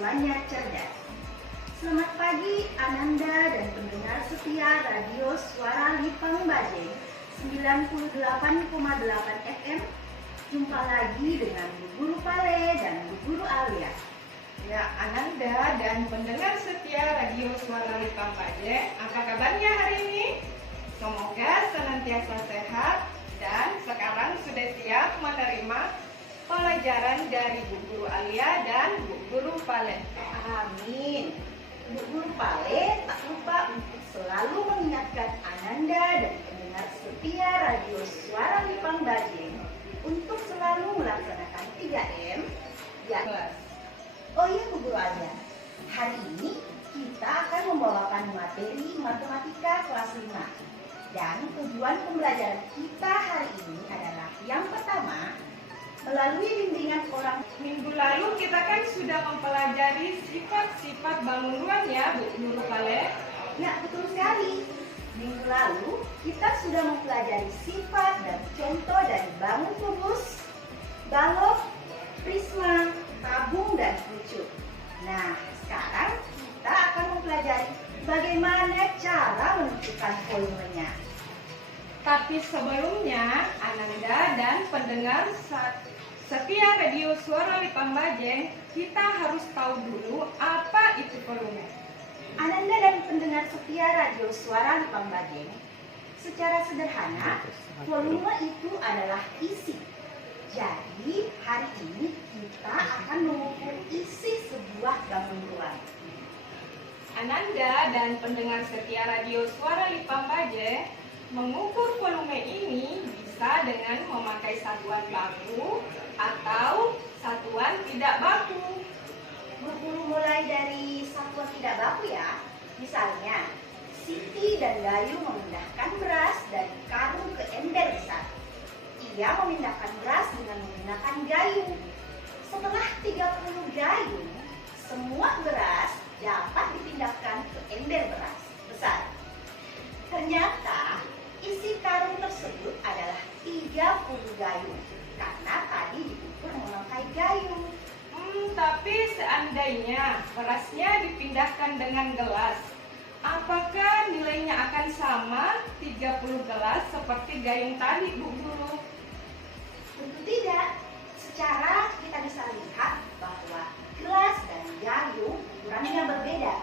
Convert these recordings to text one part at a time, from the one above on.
siswanya cerdas. Selamat pagi Ananda dan pendengar setia Radio Suara Lipang Bajeng 98,8 FM. Jumpa lagi dengan Bu Guru Pale dan Bu Guru Alia. Ya, Ananda dan pendengar setia Radio Suara Lipang Bajeng, apa kabarnya hari ini? Semoga senantiasa sehat dan sekarang sudah siap menerima pelajaran dari Bu Guru Alia dan Bu Guru Pale. Amin. Bu Guru Pale tak lupa untuk selalu mengingatkan Ananda dan pendengar setia Radio Suara Lipang Bajeng untuk selalu melaksanakan 3M. Ya. Oh iya Bu Guru Alia, hari ini kita akan membawakan materi matematika kelas 5. Dan tujuan pembelajaran kita hari ini adalah yang pertama, melalui bimbingan orang. Minggu lalu kita kan sudah mempelajari sifat-sifat bangunan ya Bu Guru Pale. Ya, betul sekali. Minggu lalu kita sudah mempelajari sifat dan contoh dari bangun kubus, balok, prisma, tabung, dan pucuk. Nah, sekarang kita akan mempelajari bagaimana cara menentukan volumenya. Tapi sebelumnya, Ananda dan pendengar setia Radio Suara Lipang Bajeng, kita harus tahu dulu apa itu volume. Ananda dan pendengar setia Radio Suara Lipang Bajeng, secara sederhana, volume itu adalah isi. Jadi, hari ini kita akan mengukur isi sebuah bangun ruang. Ananda dan pendengar setia Radio Suara Lipang Bajeng, mengukur volume ini bisa dengan memakai satuan baku atau satuan tidak baku. Bu Guru mulai dari satuan tidak baku ya. Misalnya, Siti dan Gayu memindahkan beras dari karung ke ember besar. Ia memindahkan beras dengan menggunakan gayung. Setelah 30 gayung, semua beras dapat dipindahkan ke ember beras besar. Ternyata isi karung tersebut adalah 30 gayung karena tadi diukur memakai gayung. Tapi seandainya berasnya dipindahkan dengan gelas, apakah nilainya akan sama 30 gelas seperti gayung tadi Bu Guru? Tentu tidak. Secara kita bisa lihat bahwa gelas dan gayung ukurannya berbeda.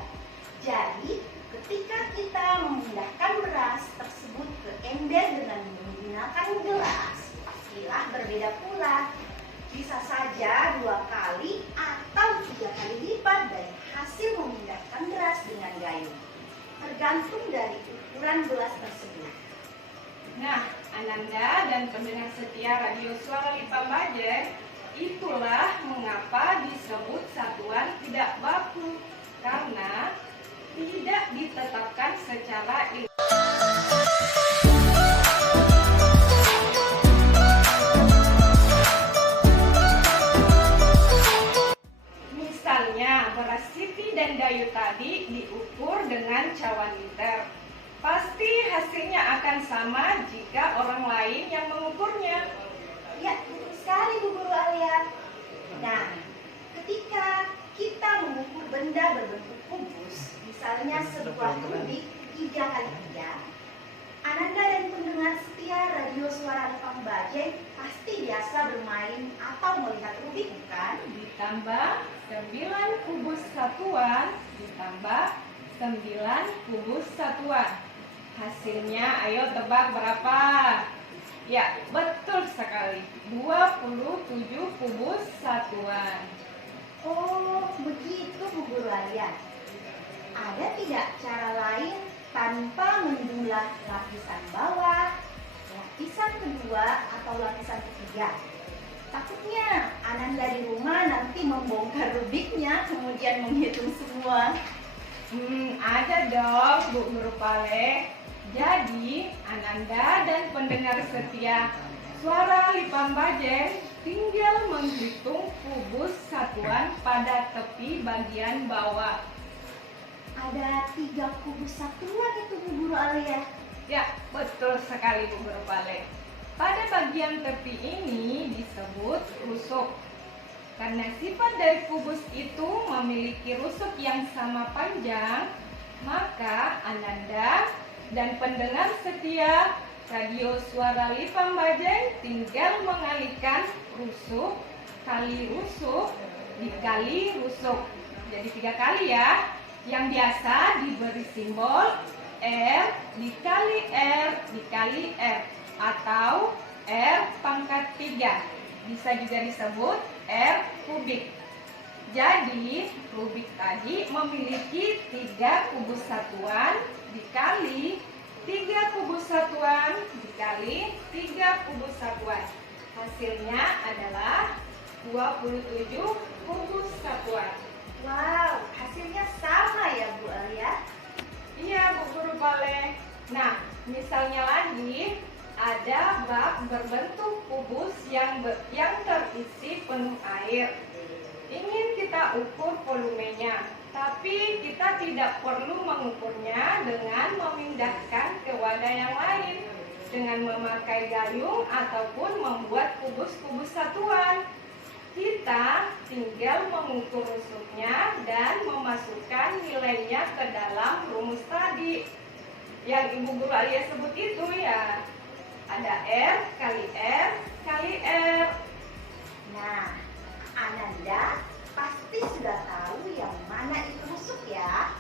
Jadi ketika kita memindahkan beras tersebut ke ember dengan menggunakan gelas, pastilah berbeda pula. Bisa saja 2 kali atau 3 kali lipat dari hasil memindahkan beras dengan gayung, tergantung dari ukuran gelas tersebut. Nah, Ananda dan pendengar setia Radio Suara Lipang Bajeng, itulah mengapa disebut satuan tidak baku, karena tidak ditetapkan secara ilmiah. Misalnya, beras Siti dan Gayu tadi diukur dengan cawan liter. Pasti hasilnya akan sama jika orang lain yang mengukurnya. Ya, betul sekali Bu Guru Alia. Nah, ketika kita mengukur benda berbentuk kubus, misalnya sebuah rubik 3x3, Ananda dan pendengar setia Radio Suara Lipang Bajeng pasti biasa bermain atau melihat rubik, bukan? Ditambah 9 kubus satuan ditambah 9 kubus satuan. Hasilnya ayo tebak berapa? Ya, betul sekali. 27 kubus satuan. Oh, begitu Bu Guru Alia. Ada tidak cara lain tanpa menjumlah lapisan bawah, lapisan kedua, atau lapisan ketiga? Takutnya Ananda di rumah nanti membongkar rubiknya kemudian menghitung semua. Ada dong Bu Guru Pale. Jadi Ananda dan pendengar setia Suara Lipang Bajeng tinggal menghitung kubus satuan pada tepi bagian bawah. Ada 3 kubus satuan itu Bu Guru Alia. Ya, betul sekali Bu Guru Pale. Pada bagian tepi ini disebut rusuk. Karena sifat dari kubus itu memiliki rusuk yang sama panjang, maka Ananda dan pendengar setia Radio Suara Lipang Bajeng tinggal mengalihkan rusuk kali rusuk dikali rusuk. Jadi 3 kali ya. Yang biasa diberi simbol R dikali R atau R pangkat 3. Bisa juga disebut R kubik. Jadi rubik tadi memiliki 3 kubus satuan dikali 3 kubus satuan dikali 3 kubus satuan. Hasilnya adalah 27 kubus satuan. Wow, hasilnya sama ya Bu Alia? Iya Bu Guru Bale. Nah, misalnya lagi ada bak berbentuk kubus yang terisi penuh air. Ingin kita ukur volumenya, tapi kita tidak perlu mengukurnya dengan memindahkan ke wadah yang lain dengan memakai gayung ataupun membuat kubus-kubus satuan. Kita tinggal mengukur rusuknya dan memasukkan nilainya ke dalam rumus tadi yang Ibu Guru Alia sebut itu ya. Ada R kali R. Nah, Ananda pasti sudah tahu yang mana itu rusuk ya.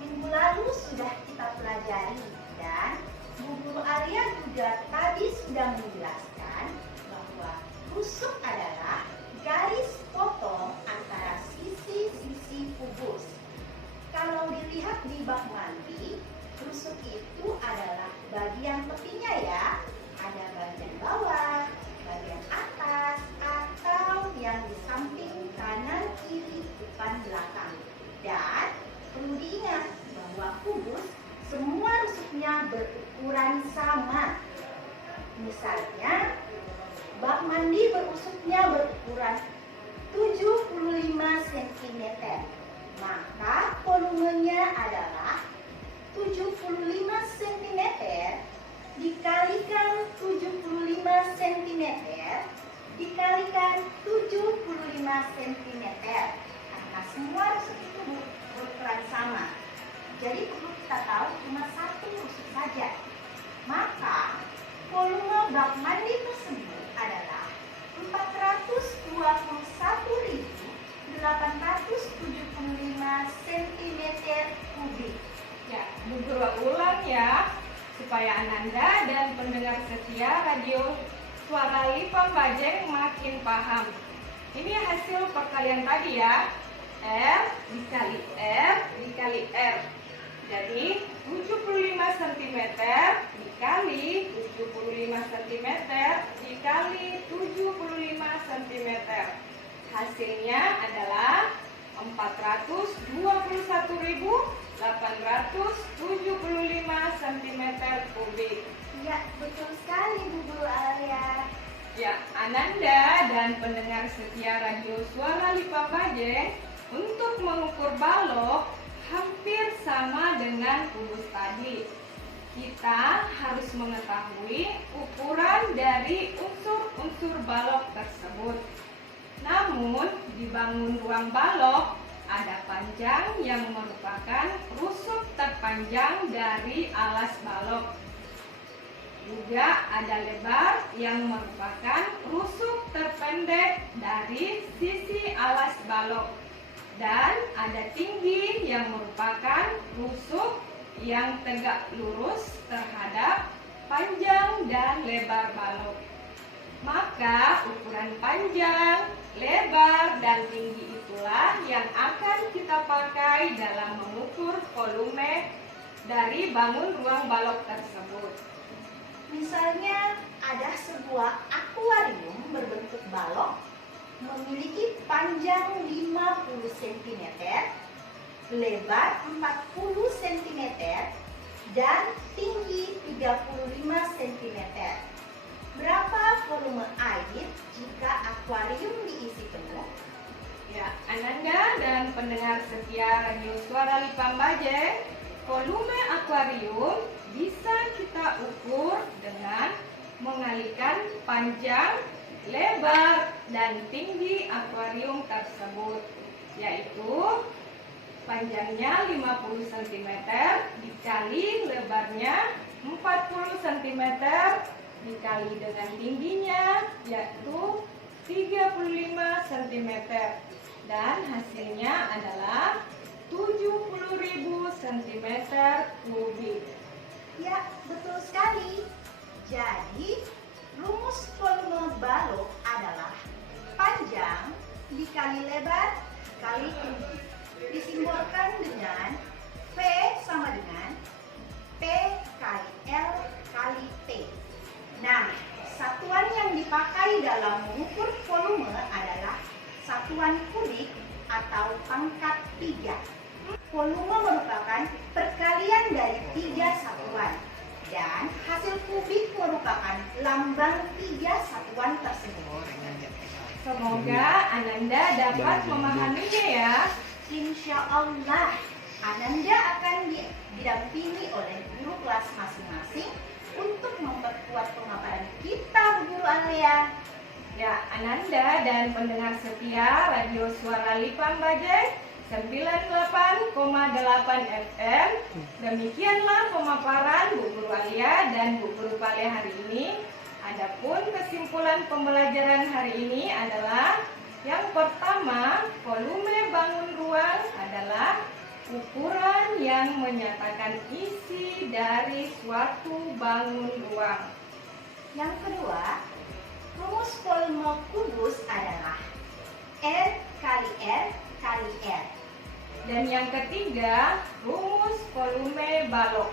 Minggu lalu sudah kita pelajari dan Bu Guru Alia juga tadi sudah menjelaskan bahwa rusuk adalah garis potong antara sisi-sisi kubus. Kalau dilihat di bak mandi, rusuk itu adalah bagian tepinya ya. Ada bagian bawah, bagian atas, atau yang di samping kanan, kiri, depan, belakang. Dan perlu diingat bahwa kubus semua rusuknya berukuran sama. Misalnya, bak mandi berukuran 75 cm. Maka volumenya adalah 75 cm dikalikan 75 cm dikalikan 75 cm. Karena semua rusuk itu berukuran sama. Jadi perlu kita tahu cuma satu rusuk saja. Maka volume bak mandi tersebut adalah 421.875 cm kubik. Ya, Bu Guru ulang ya, supaya Ananda dan pendengar setia Radio Suara Lipang Bajeng makin paham. Ini hasil perkalian tadi ya, R dikali R. Jadi 75 cm dikali 75 cm dikali 75 cm. Hasilnya adalah 421.875 cm kubik. Ya, betul sekali Bu Guru Alia. Ya, Ananda dan pendengar setia Radio Suara Lipang Bajeng untuk mengukur balok hampir sama dengan kubus tadi. Kita harus mengetahui ukuran dari unsur-unsur balok tersebut. Namun, di bangun ruang balok ada panjang yang merupakan rusuk terpanjang dari alas balok. Juga ada lebar yang merupakan rusuk terpendek dari sisi alas balok. Dan ada tinggi yang merupakan rusuk yang tegak lurus terhadap panjang dan lebar balok. Maka ukuran panjang, lebar, dan tinggi itulah yang akan kita pakai dalam mengukur volume dari bangun ruang balok tersebut. Misalnya ada sebuah akuarium berbentuk balok memiliki panjang 50 cm, lebar 40 cm, dan tinggi 35 cm. Berapa volume air jika akuarium diisi penuh? Ya, Ananda dan pendengar setia Radio Suara Lipang Bajeng, volume akuarium bisa kita ukur dengan mengalihkan panjang lebar dan tinggi akuarium tersebut, yaitu panjangnya 50 cm dikali lebarnya 40 cm dikali dengan tingginya yaitu 35 cm, dan hasilnya adalah 70.000 cm3. Ya, betul sekali. Jadi, rumus volume balok adalah panjang dikali lebar dikali tinggi. Disimbolkan dengan V sama dengan P kali L kali T. Nah, satuan yang dipakai dalam mengukur volume adalah satuan kubik atau pangkat 3. Volume merupakan perkalian dari 3 satuan, dan hasil kubik merupakan lambang 3 satuan tersebut. Semoga Ananda dapat memahaminya ya. Insya Allah, Ananda akan didampingi oleh guru kelas masing-masing untuk memperkuat pemaparan kita, Bu Guru Alia. Ya, Ananda dan pendengar setia Radio Suara Lipang Bajai 98,8 FM. Demikianlah pemaparan Bu Guru Alia dan Bu Guru Pale hari ini. Adapun kesimpulan pembelajaran hari ini adalah yang pertama, volume bangun ruang adalah ukuran yang menyatakan isi dari suatu bangun ruang. Yang kedua, rumus volume kubus adalah R kali R kali R. Dan yang ketiga, rumus volume balok,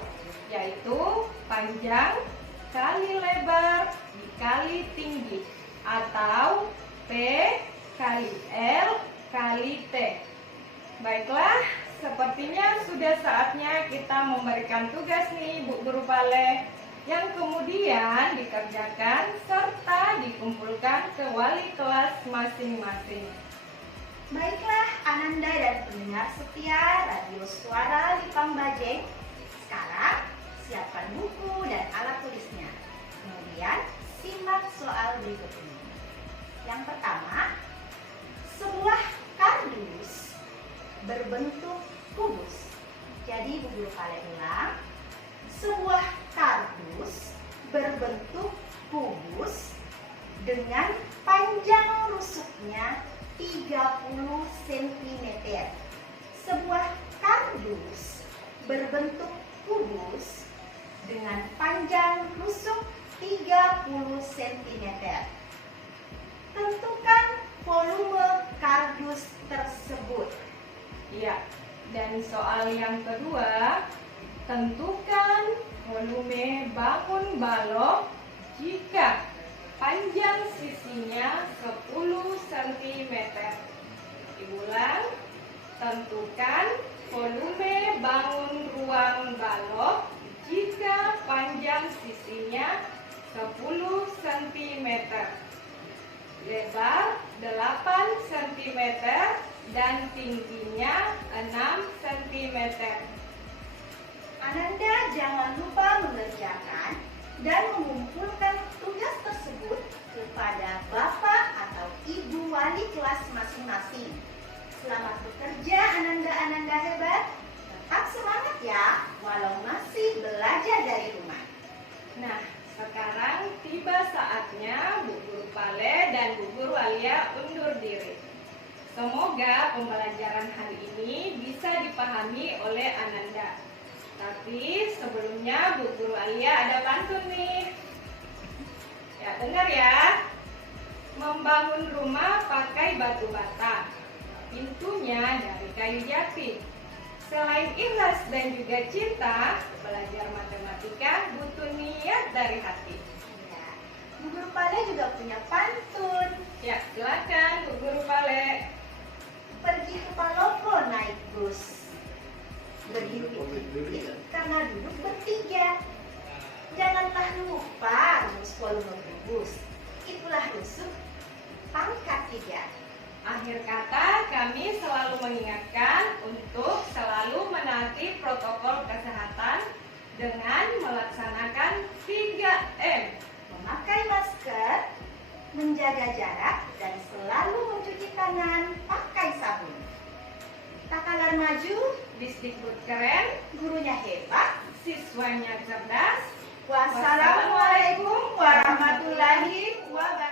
yaitu panjang kali lebar dikali tinggi, atau P kali L kali T. Baiklah, sepertinya sudah saatnya kita memberikan tugas nih Bu Guru Pale, yang kemudian dikerjakan serta dikumpulkan ke wali kelas masing-masing. Baiklah, Ananda dan pendengar setia Radio Suara Lipang Bajai. Sekarang siapkan buku dan alat tulisnya. Kemudian simak soal berikut ini. Yang pertama, sebuah kardus berbentuk kubus. Jadi Bu Guru Pale ulang, sebuah kardus berbentuk kubus dengan panjang rusuknya 30 cm. Sebuah kardus berbentuk kubus dengan panjang rusuk 30 cm. Tentukan volume kardus tersebut. Ya, dan soal yang kedua, tentukan volume bangun balok jika panjang sisinya 10 cm. Diulang, tentukan volume bangun ruang balok jika panjang sisinya 10 cm, lebar 8 cm, dan tingginya 6 cm. Ananda jangan lupa mengerjakan dan mengumpulkan tugas tersebut kepada Bapak atau Ibu wali kelas masing-masing. Selamat bekerja Ananda-Ananda hebat. Tetap semangat ya, walau masih belajar dari rumah. Nah, sekarang tiba saatnya Bu Guru Pale dan Bu Guru Alia undur diri. Semoga pembelajaran hari ini bisa dipahami oleh Ananda. Tapi sebelumnya Bu Guru Alia ada pantun nih. Ya, dengar ya. Membangun rumah pakai batu bata, pintunya dari kayu jati. Selain ikhlas dan juga cinta, belajar matematika butuh niat dari hati. Ya, Bu Guru Pale juga punya pantun. Ya, silakan Bu Guru Pale. Pergi ke Palopo naik bus, berhimpit-himpit karena duduk bertiga. Janganlah lupa rumus volume kubus. Itulah rusuk pangkat 3. Akhir kata, kami selalu mengingatkan untuk selalu menaati protokol kesehatan dengan melaksanakan 3M. Memakai masker, menjaga menjaga jarak dan selalu mencuci tangan pakai sabun. Takalar maju, Disdikbud keren, gurunya hebat. siswanya cerdas. Wassalamualaikum warahmatullahi wabarakatuh.